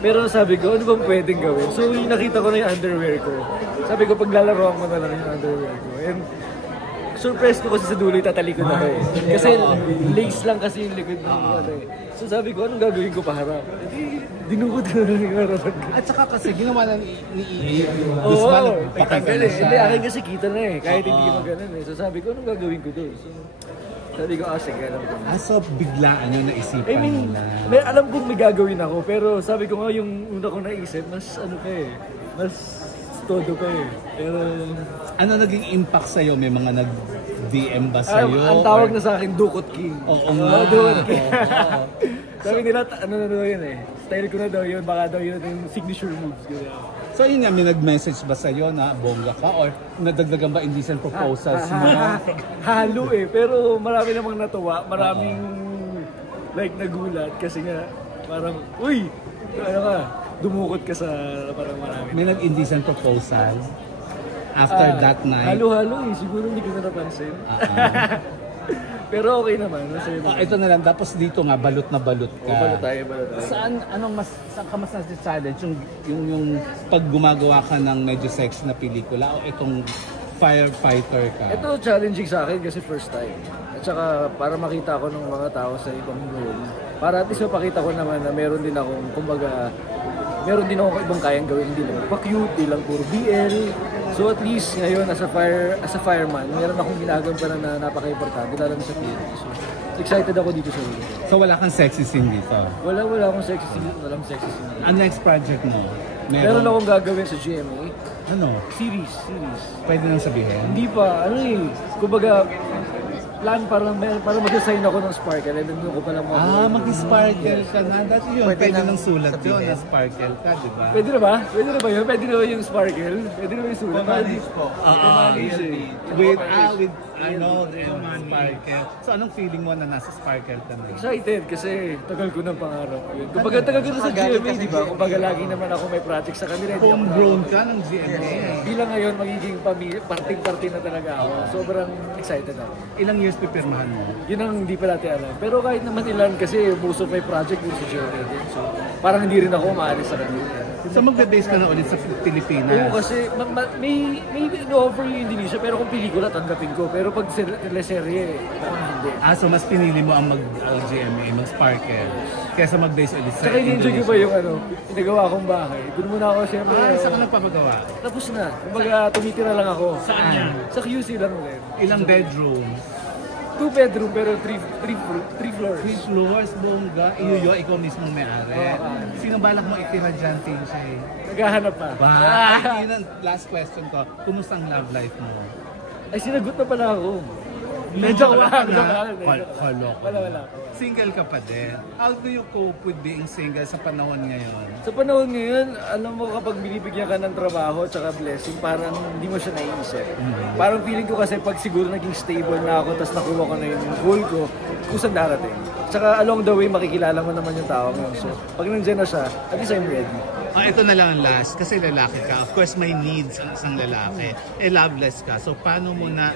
Pero sabi ko, ano bang pwedeng gawin? So, nakita ko na yung underwear ko. Sabi ko, paglalaroan ko na lang yung underwear ko. And surprise ko kasi sa dulo, tatalikod ako eh. Kasi lace lang kasi yung likod ng ano eh. So sabi ko, anong gagawin ko paharap? Dinukot ko na lang yung harapan ko. At saka kasi ginawa na ni Oo, patanggal eh. Hindi, akin kasi kita na eh. Kahit hindi mo ganun eh. So sabi ko, anong gagawin ko doon? So, sabi ko, sige, alam ko. So biglaan yung naisipan nila. Alam kong may gagawin ako, pero sabi ko nga yung una kong naisip, mas ano ka eh, mas todo ka eh. Pero ano naging impact sa'yo? May mga nag-DM ba sa'yo? Ang tawag na sa akin, Dukot King. Oo nga. Dukot King. Sabi nila, ano na daw yun eh. Style ko na daw yun, baka daw yun yung signature moves ko. So yun nga, may nag-message ba sa'yo na bongga ka? Or nadagdagan ba indecent proposals mo? Halo eh, pero marami namang natuwa. Maraming like nagulat kasi nga parang, uy, ano ka, dumukot ka sa parang marami. May nag-indecent proposal after that night? Halo-halo eh, siguro hindi ko na napansin. Pero okay naman. Ito na lang, tapos dito nga, balot na balot ka. Balot tayo. Saan ka mas nasa-challenge? Yung pag gumagawa ka ng medyo sexy na pelikula o itong firefighter ka? Ito challenging sa akin kasi first time. At saka para makita ko ng mga tao sa ibang room. Para at least mapakita ko naman na meron din akong, kumbaga, meron din akong ibang kayang gawin, hindi lang pa-cute, hindi lang puro BL. So at least ngayon as a fireman, meron akong ginagampanan na napaka-importante lalo na sa PNP. So excited ako dito sa video. So wala kang sexy scene dito? Wala akong sexy scene, walang sexy scene. Ang next project mo? Meron akong gagawin sa GMA. Ano? Series. Pwede nang sabihin? Hindi pa, kumbaga plan parang mag-design ako ng sparkle and then ko pa lang mag-sparkle ka na. Dati yun, pwede nang sulat yun na sparkle ka, di ba? Pwede na ba? Pwede na ba yun? Pwede na ba yung sparkle? Pwede na ba yung sulat? Pamanis po. With sparkle. So anong feeling mo na nasa sparkle ka na? Excited kasi tagal ko ng pangarap. Kumbaga tagal ko na sa GMA, di ba? Kumbaga lagi naman ako may project sa kanila. Homegrown ka ng GMA. Bilang ngayon magiging parting-party na talaga ako. Sobrang excited ako. Ilang years pipirmahan mo? Yun ang hindi pa natin alam. Pero kahit naman ilan kasi most of my project yung sa GMA din. So parang hindi rin ako maalis sa kanila. So magbe-base ka na ulit sa Pilipinas? Oo, kasi may offer yung Indonesia pero kung pelikula tanggapin ko. Pero pag teleserye, hindi. So mas pinili mo ang mag-GMA, mag-sparkle, kaysa mag-base ulit sa Indonesia. Saka in-enjoy ko ba yung pinagawa kong bahay. Doon muna ako siyempre. Saan ka nagpapagawa? Tapos na. Kumbaga tumitira lang ako. Saan yan? Sa QC lang ulit. Ilang bedrooms? 2 bedroom pero 3 floors. 3 floors, bongga. Iyo, ikaw mismo may-ari. Sino balak mo itira dyan, Tinshay? Naghahanap pa. Yun ang last question ko. Kumusta ang love life mo? Ay, sinagot na pala ako. Medyo wala. Wala. Single ka pa din. How do you cope with being single sa panahon ngayon? Sa panahon ngayon, alam mo kapag binibigyan ka ng trabaho at saka blessing, parang hindi mo siya naiisip. Parang feeling ko kasi pag siguro naging stable na ako tapos nakuha ko na yung goal ko, kusang darating. Tsaka along the way, makikilala mo naman yung tao ngayon. So, pag nandiyan na siya, at least I'm ready. Ito na lang ang last, kasi lalaki ka. Of course, may needs ang isang lalaki. Loveless ka. So, paano mo na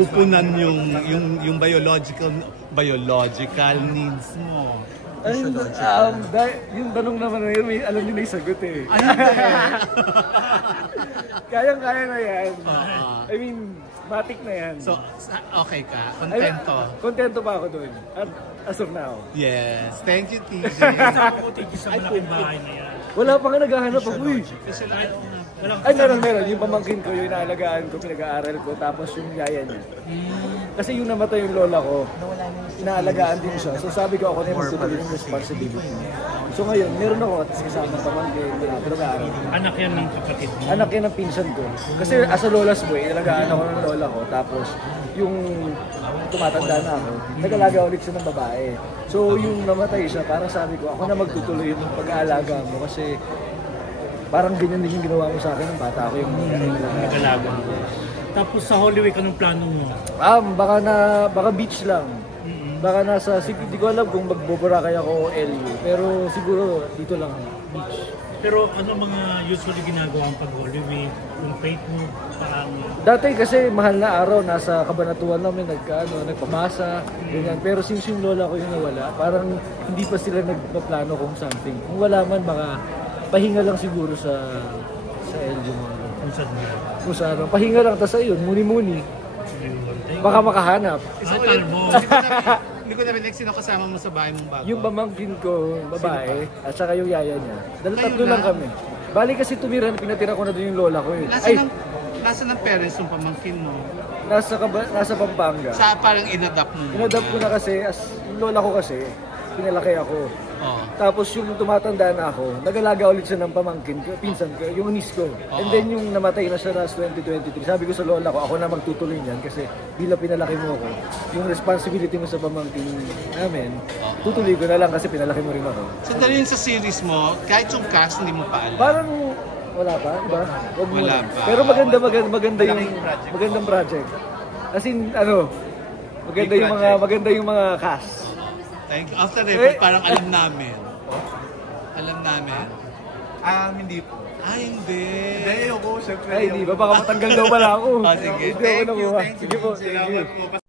upunan yung biological needs mo? Yung tanong naman na yun, alam niyo na yung sagot eh. Kayang-kaya na yan. I mean, matik na yan. So, okay ka? Kontento? Kontento pa ako doon. As of now. Yes. Thank you, TJ. Sa malaking bahay na yan. Wala pa nga naghahanap ako eh. Kasi Meron. Yung pamangkin ko, yung inaalagaan ko, pinag-aaral ko, tapos yung yaya niya. Kasi yung namatay yung lola ko, inaalagaan din siya. So sabi ko ako na yung magtutuloy ng responsibility. So ngayon, meron ako at kasama pamangkin, pinag-aaral. Anak yan ng kapatid mo? Anak yan ng pinsan ko. Kasi as a lola's boy, inaalagaan ako ng lola ko. Tapos yung tumatanda na ako, nag-alaga ulit siya ng babae. So yung namatay siya, parang sabi ko, ako na magtutuloy ng pag-aalaga mo kasi parang ganyan din yung ginawa mo sa akin ng bata ako yung nag-alaga mo. Tapos sa Holy Week, anong plano mo? Baka beach lang. Baka hindi ko alam kung magboborakay ako o LU. Pero siguro dito lang, beach. Pero ano mga usually ginagawa pag Holy Week? Yung faith mo, paano? Dati kasi mahal na araw, nasa kabanatuan namin, nagpamasa, ganyan. Pero since yung lola ko yung nawala, parang hindi pa sila nagpaplano kung something. Kung wala man, baka pahinga lang siguro sa LG mo. Kung saan mo. Kung saan, pahinga lang, tapos ayun, muni-muni. Baka makahanap. Hindi ko narinig sino kasama mo sa bahay mong bago. Yung pamangkin ko, babae, at saka yung yaya niya. Dahil Kayo tatlo na? lang kami. Bali kasi tumira, pinatira ko na doon yung lola ko eh. Nasa ng parents ng pamangkin mo? Nasa Pampanga. Sa parang inadapt mo? Inadapt ko na kasi, yung lola ko kasi, pinalaki ako. Oo. Tapos yung tumatanda na ako, nag-alaga ulit siya ng pamangkin ko, pinsan ko, yung niece ko. And then yung namatay na siya last 2023, sabi ko sa lola ko, ako na magtutuloy niyan kasi bilang pinalaki mo ako, yung responsibility mo sa pamangkin namin, tutuloy ko na lang kasi pinalaki mo rin ako. So dahil yun sa series mo, kahit yung cast hindi mo pa alam? Parang wala pa, diba? Wag mo Wala na. pa. Pero maganda yung magandang project. As in, maganda yung mga cast. Thank you. After report, parang alam namin. Alam namin. Hindi po. Hindi. Hindi, ako, syempre. Ay, di ba? Baka matanggal daw pala ako. Sige. Hindi ako nakuha. Thank you. Sige po. Salamat po.